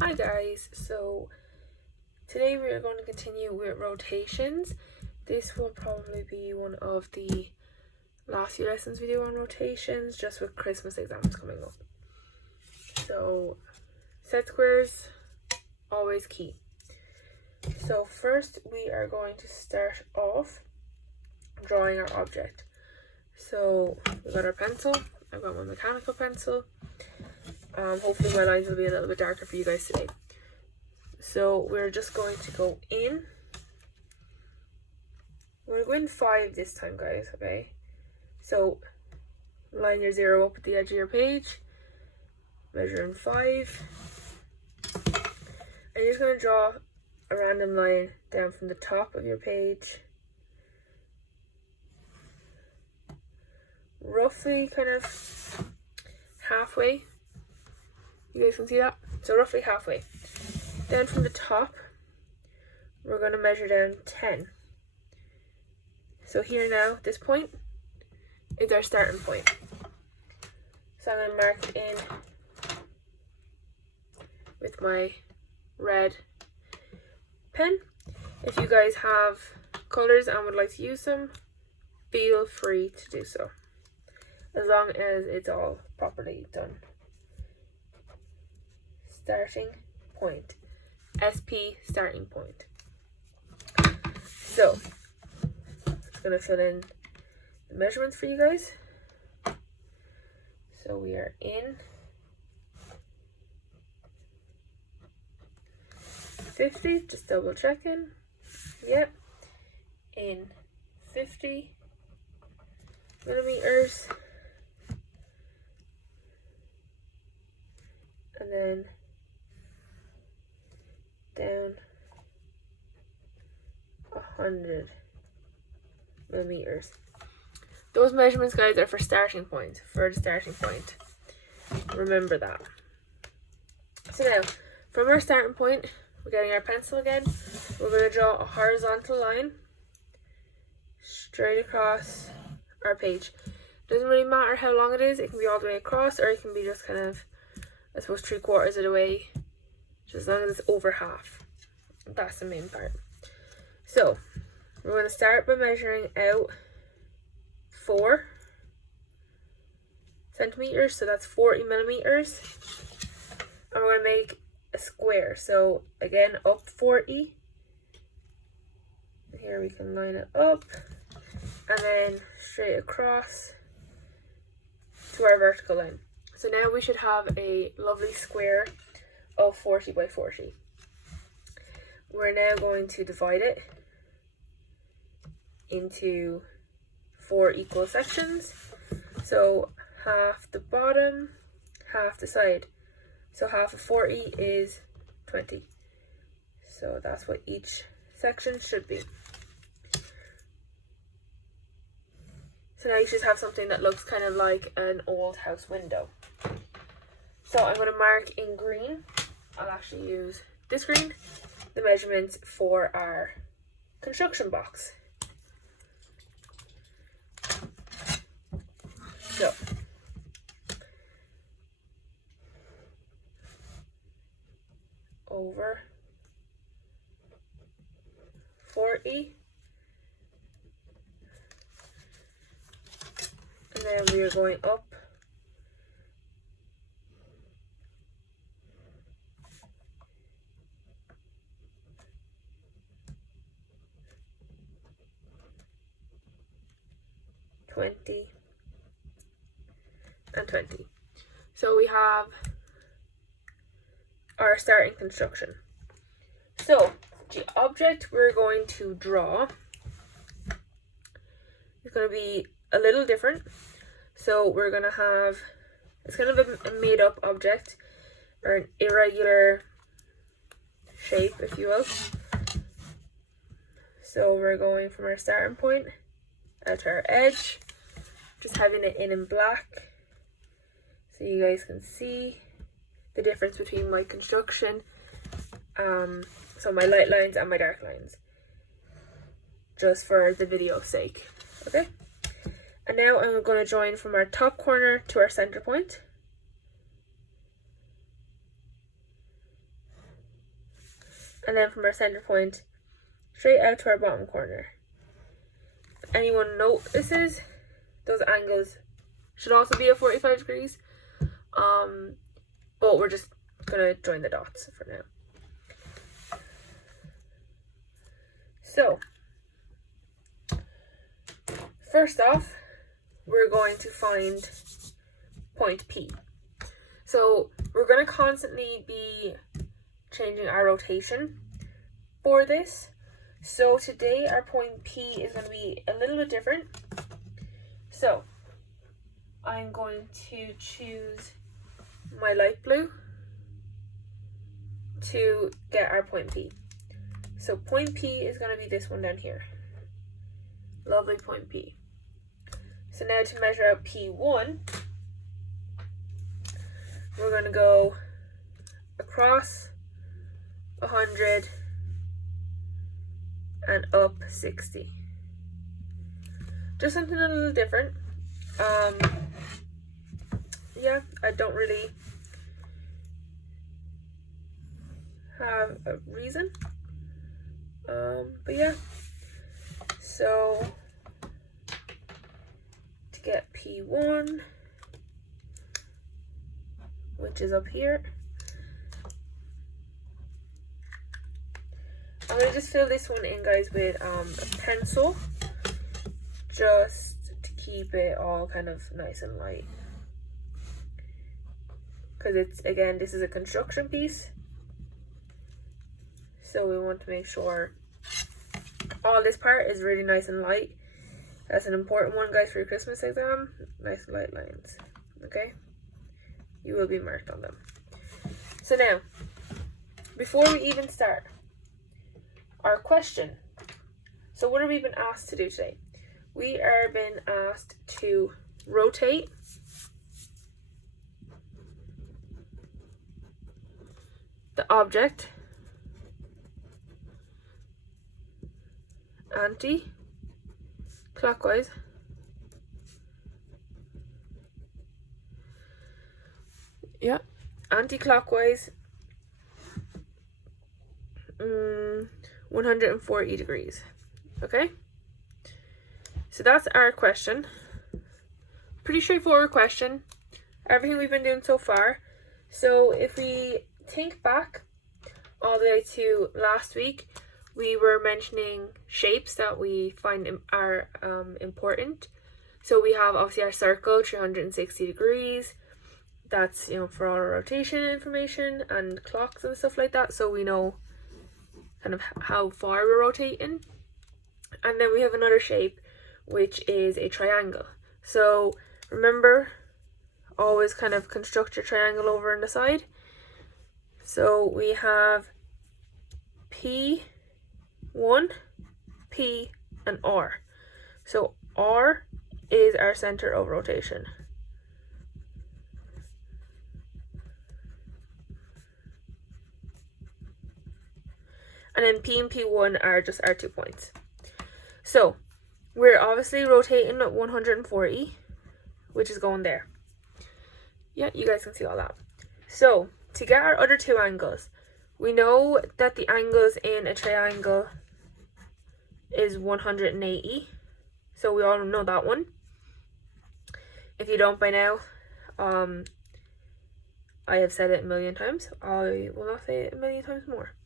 Hi guys, so today we are going to continue with rotations. This will probably be one of the last few lessons we do on rotations, just with Christmas exams coming up. So set squares, always key. So first we are going to start off drawing our object. So we got our pencil, I've got my mechanical pencil. Hopefully my lines will be a little bit darker for you guys today. So we're just going to go in. We're going 5 this time, guys, okay? So line your 0 up at the edge of your page, measure in 5. And you're just going to draw a random line down from the top of your page, roughly kind of halfway. You guys can see that? So roughly halfway. Then from the top, we're going to measure down 10. So here now, this point is our starting point. So I'm going to mark in with my red pen. If you guys have colors and would like to use them, feel free to do so, as long as it's all properly done. Starting point. SP starting point. So I'm just going to fill in the measurements for you guys. So we are in 50, just double checking. Yep. In 50 millimeters. And then down 100 millimeters. Those measurements, guys, are for starting point, for the starting point. Remember that. So now, from our starting point, we're getting our pencil again. We're going to draw a horizontal line straight across our page. Doesn't really matter how long it is. It can be all the way across, or it can be just kind of, I suppose, 3/4 of the way, just as long as it's over half. That's the main part. So we're going to start by measuring out 4 centimeters, so that's 40 millimeters, and we're going to make a square. So again, up 40. Here we can line it up, and then straight across to our vertical line. So now we should have a lovely square of 40 by 40. We're now going to divide it into 4 equal sections. So half the bottom, half the side. So half of 40 is 20. So that's what each section should be. So now you should have something that looks kind of like an old house window. So I'm going to mark in green. I'll actually use this green, the measurements for our construction box. So over 40, and then we are going up 20 and 20. So we have our starting construction. So the object we're going to draw is going to be a little different. So we're going to have, it's kind of a made up object, or an irregular shape, if you will. So we're going from our starting point out to our edge, just having it in black, so you guys can see the difference between my construction, so my light lines and my dark lines, just for the video's sake. Okay, and now I'm going to join from our top corner to our center point. and then from our center point straight out to our bottom corner. If anyone notices, those angles should also be at 45 degrees, but we're just gonna join the dots for now. So first off, we're going to find point P. So we're going to constantly be changing our rotation for this. So today our point P is going to be a little bit different. So I'm going to choose my light blue to get our point P. So point P is going to be this one down here. Lovely point P. So now to measure out P1, we're going to go across 100 and up 60. Just something a little different. Yeah, I don't really have a reason. But yeah, so to get P1, which is up here, I'm going to just fill this one in, guys, with a pencil, just to keep it all kind of nice and light. Because it's, again, this is a construction piece, so we want to make sure all this part is really nice and light. That's an important one, guys, for your Christmas exam. Nice light lines, okay? You will be marked on them. So now, before we even start, our question. So what have we been asked to do today? We are being asked to rotate the object anti-clockwise anti-clockwise 140 degrees. Okay, so that's our question. Pretty straightforward question, everything we've been doing so far. So if we think back all the way to last week, we were mentioning shapes that we find are important. So we have obviously our circle, 360 degrees. That's, you know, for all our rotation information and clocks and stuff like that. So we know kind of how far we're rotating. And then we have another shape, which is a triangle. So remember, always kind of construct your triangle over on the side. So we have P1, P, and R. So R is our center of rotation. And then P and P1 are just our 2 points. So we're obviously rotating at 140, which is going there. Yeah, you guys can see all that. So to get our other two angles, we know that the angles in a triangle is 180. So we all know that one. If you don't by now, I have said it a million times. I will not say it a million times more.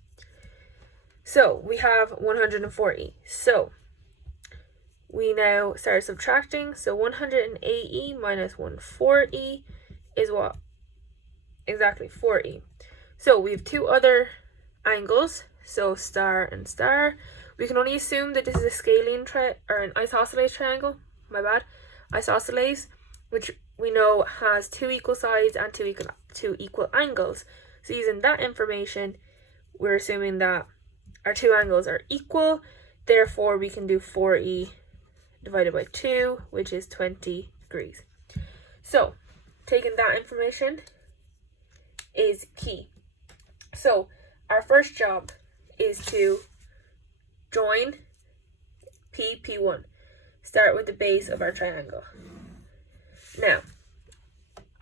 So we have 140. So we now start subtracting. So 180 minus 140 is what? Exactly 40. So we have two other angles. So star and star. We can only assume that this is a scalene or an isosceles triangle. My bad. Isosceles, which we know has two equal sides and two equal angles. So using that information, we're assuming that our two angles are equal. Therefore, we can do 40 divided by 2, which is 20 degrees. So taking that information is key. So our first job is to join P1. Start with the base of our triangle. Now,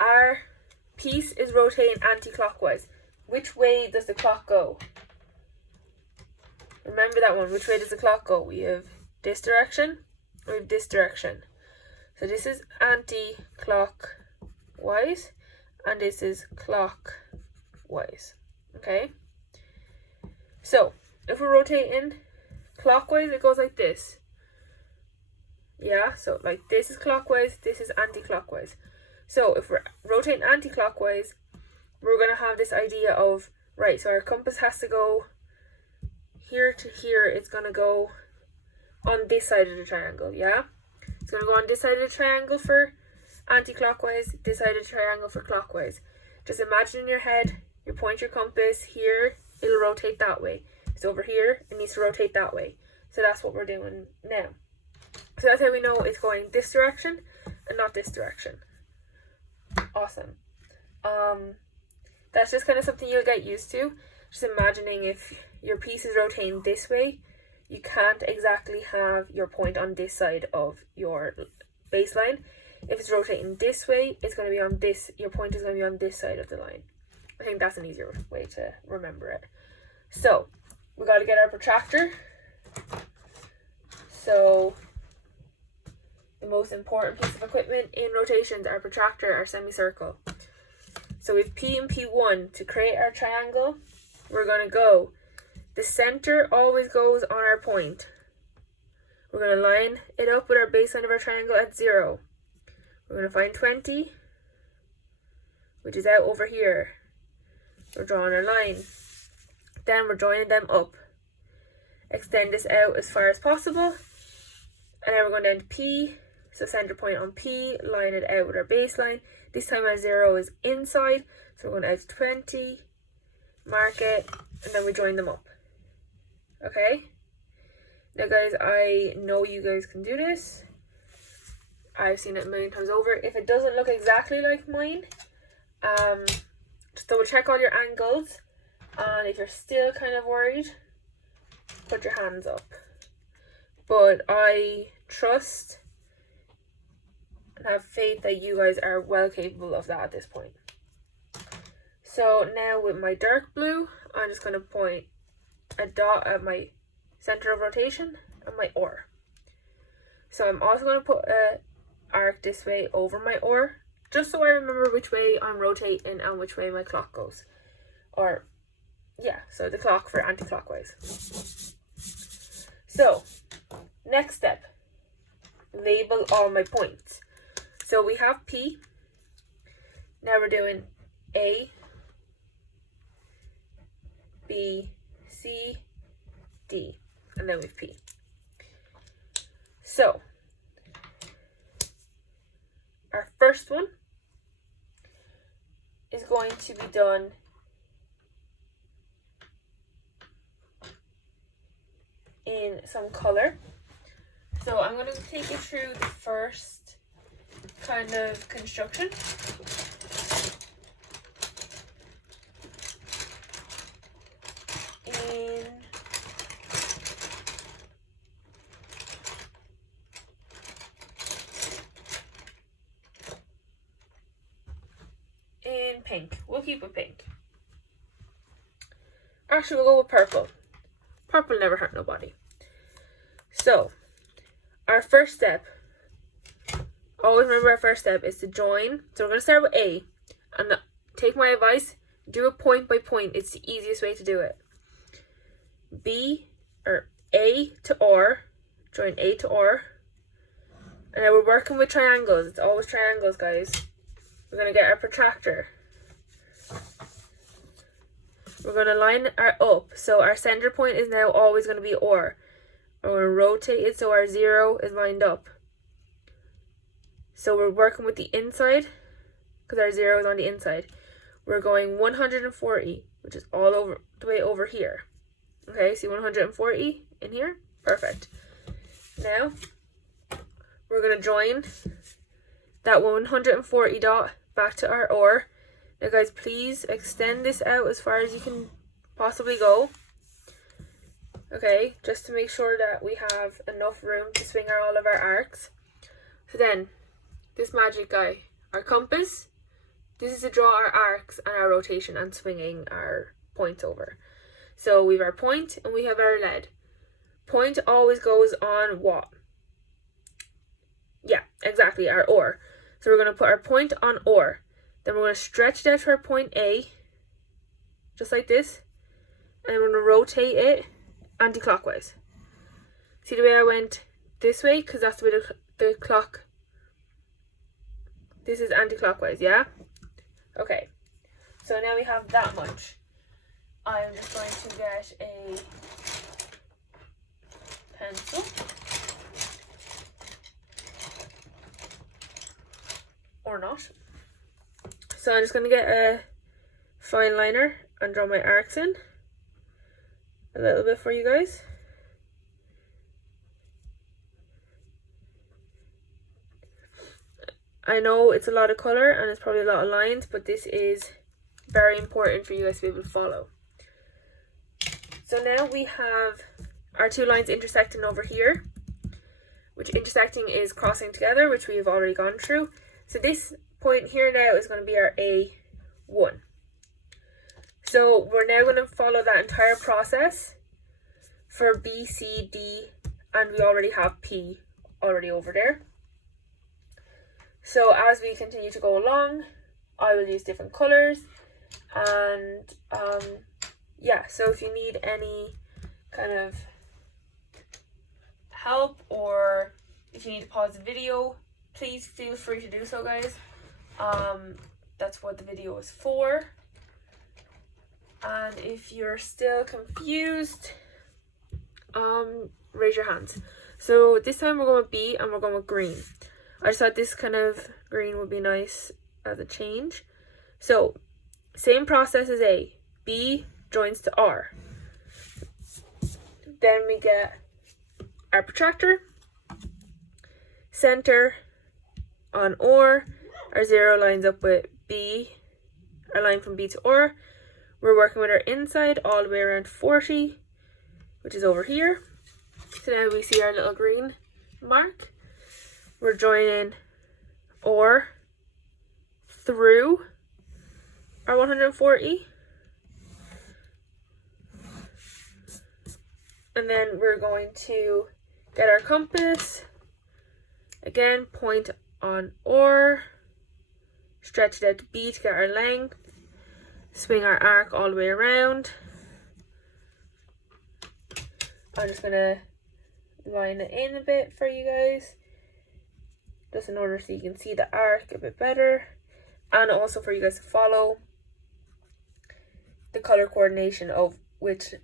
our piece is rotating anti-clockwise. Which way does the clock go? Remember that one. Which way does the clock go? We have this direction, we have this direction. So this is anti-clockwise, and this is clockwise. Okay? So, if we're rotating clockwise, it goes like this. Yeah, so like this is clockwise, this is anti-clockwise. So if we're rotating anti-clockwise, we're going to have this idea of, right, so our compass has to go here to here. It's going to go on this side of the triangle, yeah? It's going to go on this side of the triangle for anti-clockwise, this side of the triangle for clockwise. Just imagine in your head, you point your compass here, it'll rotate that way. It's over here, it needs to rotate that way. So that's what we're doing now. So that's how we know it's going this direction and not this direction. Awesome. That's just kind of something you'll get used to. Just imagining if your piece is rotating this way, you can't exactly have your point on this side of your baseline. If it's rotating this way, it's going to be on this, your point is going to be on this side of the line. I think that's an easier way to remember it. So, we got to get our protractor. So, the most important piece of equipment in rotations, our protractor, our semicircle. So we have P and P1 to create our triangle. We're going to go, the center always goes on our point. We're going to line it up with our baseline of our triangle at 0. We're going to find 20, which is out over here. We're drawing our line. Then we're joining them up. Extend this out as far as possible. And then we're going down to P. So center point on P, line it out with our baseline. This time our 0 is inside, so we're going out to 20, mark it, and then we join them up. Okay? Now guys, I know you guys can do this. I've seen it a million times over. If it doesn't look exactly like mine, just double check all your angles, and if you're still kind of worried, put your hands up. But I trust and have faith that you guys are well capable of that at this point. So now with my dark blue, I'm just going to point a dot at my center of rotation and my OR. So I'm also going to put a arc this way over my OR, just so I remember which way I'm rotating and which way my clock goes. Or, yeah, so the clock for anti-clockwise. So, next step, label all my points. So we have P. Now we're doing A, B, C, D, and then we have P. So, our first one is going to be done in some color. So I'm going to take you through the first kind of construction. In pink. We'll keep it pink. Actually, we'll go with purple. Purple never hurt nobody. So, our first step, always remember our first step is to join. So we're going to start with A. And take my advice, do it point by point. It's the easiest way to do it. B, or A to R. Join A to R. And now we're working with triangles. It's always triangles, guys. We're going to get our protractor. We're going to line our up. So our center point is now always going to be OR. We're going to rotate it so our 0 is lined up. So we're working with the inside because our 0 is on the inside. We're going 140, which is all over the way over here. Okay, see 140 in here? Perfect. Now, we're going to join that 140 dot back to our OR. Now guys, please extend this out as far as you can possibly go. Okay, just to make sure that we have enough room to swing all of our arcs. So then, this magic guy, our compass, this is to draw our arcs and our rotation and swinging our points over. So we have our point and we have our lead. Point always goes on what? Yeah, exactly, our ore. So we're going to put our point on ore. Then we're going to stretch it out to our point A, just like this. And then we're going to rotate it anti-clockwise. See the way I went this way? Because that's the way the clock... This is anti-clockwise, yeah? Okay. So now we have that much. I'm just going to get a pencil. Or not. So I'm just going to get a fine liner and draw my arcs in. A little bit for you guys. I know it's a lot of colour and it's probably a lot of lines, but this is very important for you guys to be able to follow. So now we have our two lines intersecting over here, which intersecting is crossing together, which we've already gone through. So this point here now is going to be our A1. So we're now going to follow that entire process for B, C, D, and we already have P already over there. So as we continue to go along, I will use different colours, and yeah, so if you need any kind of help or if you need to pause the video, please feel free to do so, guys. That's what the video is for. And if you're still confused, raise your hands. So this time we're going with B and we're going with green. I just thought this kind of green would be nice as a change. So, same process as A. B joins to R. Then we get our protractor, center on OR. Our 0 lines up with B, our line from B to OR. We're working with our inside all the way around 40, which is over here. So now we see our little green mark. We're joining OR through our 140. And then we're going to get our compass. Again, point on OR. Stretch it out to B to get our length. Swing our arc all the way around. I'm just going to line it in a bit for you guys, just in order so you can see the arc a bit better, and also for you guys to follow the color coordination of which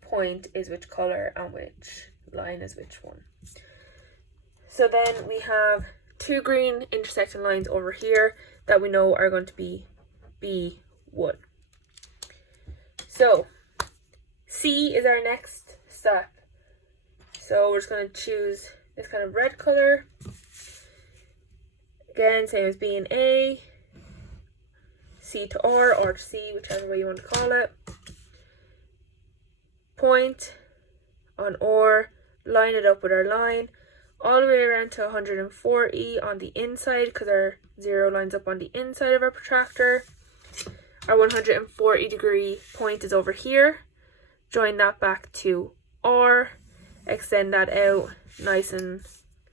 point is which color and which line is which one. So then we have two green intersecting lines over here that we know are going to be B1. So C is our next step. So we're just going to choose this kind of red color. Again, same as B and A. C to R or to C, whichever way you want to call it. Point on OR, line it up with our line, all the way around to 140 on the inside, because our 0 lines up on the inside of our protractor. Our 140 degree point is over here. Join that back to R. Extend that out nice and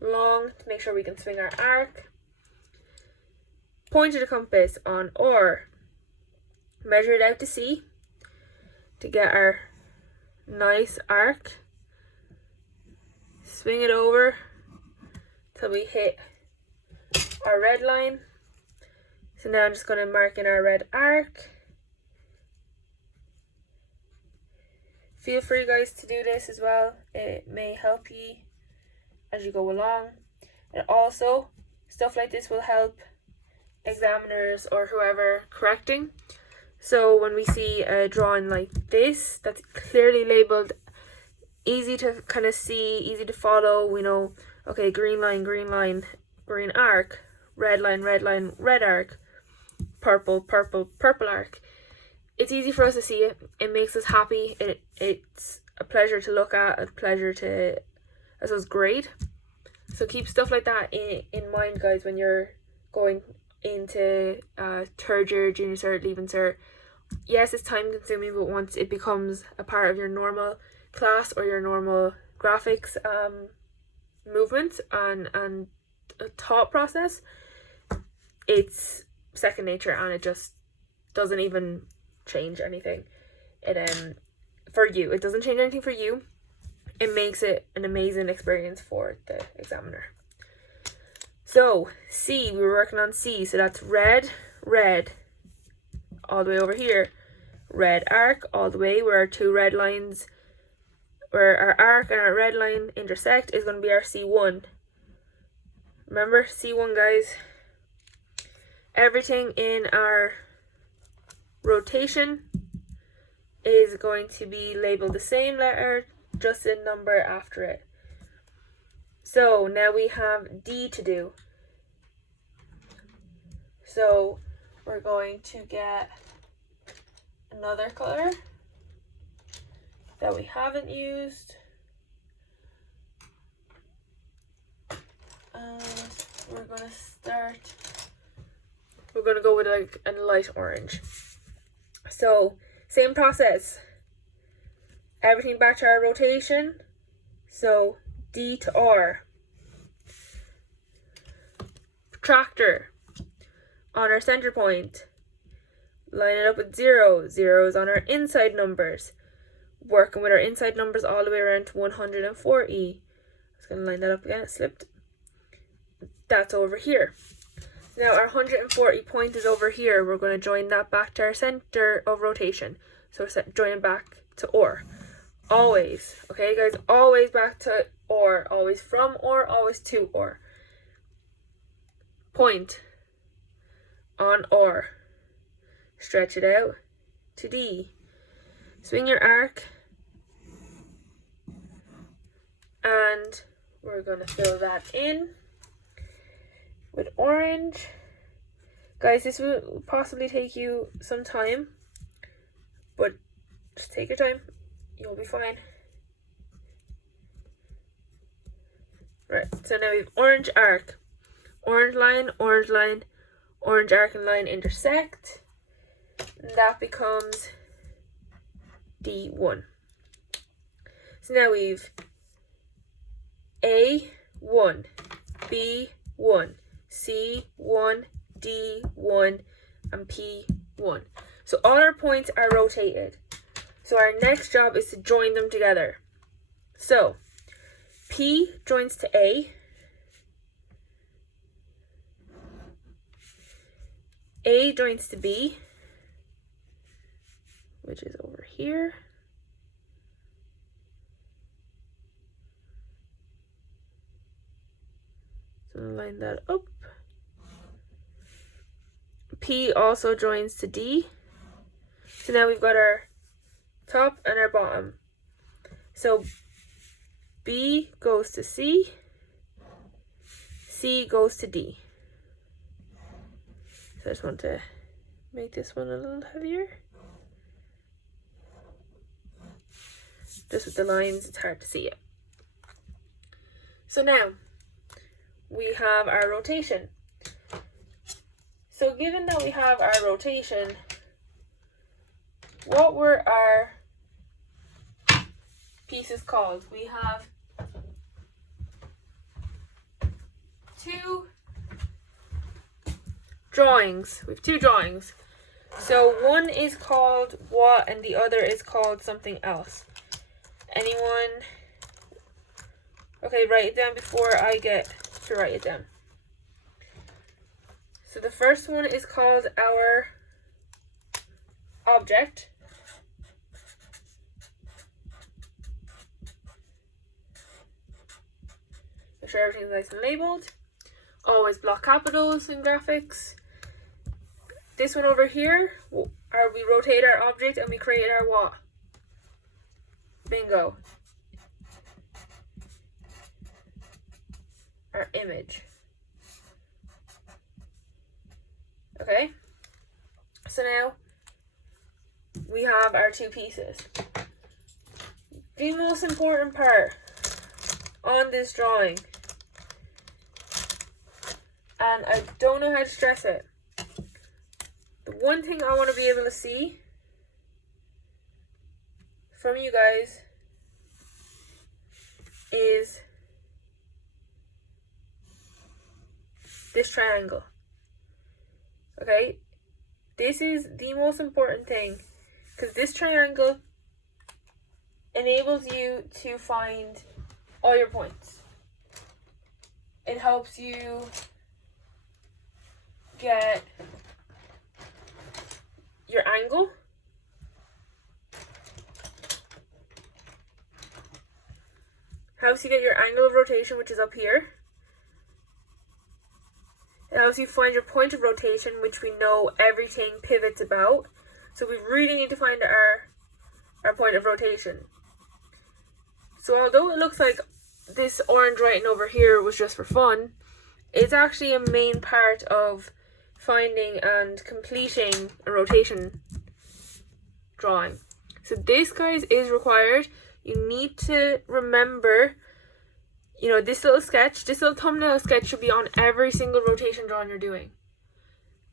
long to make sure we can swing our arc. Point of the compass on R. Measure it out to C to get our nice arc. Swing it over till we hit our red line. So now I'm just going to mark in our red arc. Feel free, guys, to do this as well. It may help you as you go along. And also, stuff like this will help examiners or whoever correcting. So when we see a drawing like this that's clearly labeled, easy to kind of see, easy to follow, we know, okay, green line, green arc, red line, red arc, purple, purple arc. It's easy for us to see it. It makes us happy. It's a pleasure to look at, a pleasure to, I suppose, grade. So keep stuff like that in mind, guys, when you're going into third year, junior cert, leaving cert, yes, it's time consuming, but once it becomes a part of your normal class or your normal graphics movements and thought process, it's second nature, and it just doesn't even change anything. It for you, it doesn't change anything for you. It makes it an amazing experience for the examiner. So C, we were working on C, so that's red, all the way over here. Red arc all the way where our two red lines, where our arc and our red line intersect, is going to be our C1. Remember C1, guys? Everything in our rotation is going to be labeled the same letter, just a number after it. So now we have D to do. So we're going to get another color that we haven't used. We're going to go with like a light orange. So same process. Everything back to our rotation. So D to R. Protractor on our center point. Line it up with 0. 0 is on our inside numbers. Working with our inside numbers all the way around to 140. I was going to line that up again, it slipped. That's over here. Now our 140 point is over here. We're going to join that back to our center of rotation. So join it back to OR. Always. Okay, guys? Always back to OR. Always from OR. Always to OR. Point on OR. Stretch it out to D. Swing your arc. And we're going to fill that in with orange. Guys, this will possibly take you some time, but just take your time. You'll be fine. Right, so now we have orange arc. Orange line, orange arc and line intersect. And that becomes D1. So now we've A1, B1, C1, D1, and P1. So all our points are rotated. So our next job is to join them together. So P joins to A. A joins to B, which is over here. So line that up. P also joins to D. So now we've got our top and our bottom. So B goes to C, C goes to D. So I just want to make this one a little heavier. Just with the lines, it's hard to see it. So now we have our rotation. So given that we have our rotation, what were our pieces called? We have two drawings. We have two drawings. So one is called what and the other is called something else. Anyone? Okay, write it down before I get to write it down. So the first one is called our object. Make sure everything's nice and labeled. Always block capitals in graphics. This one over here, we rotate our object and we create our what? Bingo. Our image. Okay, so now we have our two pieces. The most important part on this drawing, and I don't know how to stress it, the one thing I want to be able to see from you guys is this triangle. Okay, this is the most important thing, because this triangle enables you to find all your points. It helps you get your angle, helps you get your angle of rotation, which is up here. It helps you find your point of rotation, which we know everything pivots about. So we really need to find our point of rotation. So although it looks like this orange writing over here was just for fun, it's actually a main part of finding and completing a rotation drawing. So this, guys, is required. You need to remember, you know, this little sketch, this little thumbnail sketch should be on every single rotation drawing you're doing.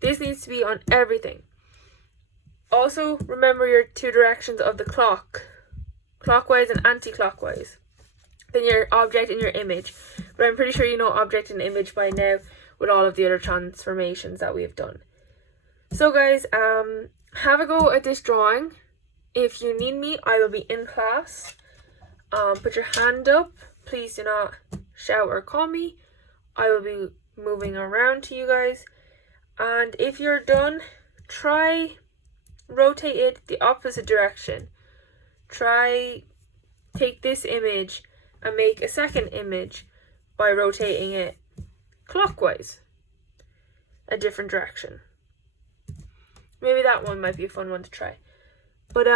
This needs to be on everything. Also, remember your two directions of the clock, clockwise and anti-clockwise. Then your object and your image. But I'm pretty sure you know object and image by now with all of the other transformations that we've done. So guys, have a go at this drawing. If you need me, I will be in class. Put your hand up. Please do not shout or call me. I will be moving around to you guys. And if you're done, try rotate it the opposite direction. Try take this image and make a second image by rotating it clockwise, a different direction. Maybe that one might be a fun one to try. But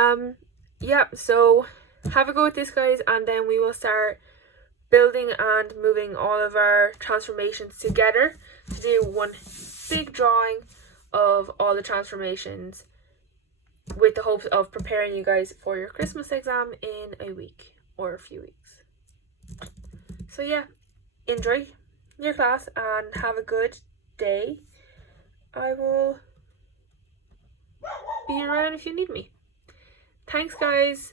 yeah, so have a go with this, guys, and then we will start building and moving all of our transformations together to do one big drawing of all the transformations, with the hopes of preparing you guys for your Christmas exam in a week or a few weeks. So yeah, enjoy your class and have a good day. I will be around if you need me. Thanks, guys.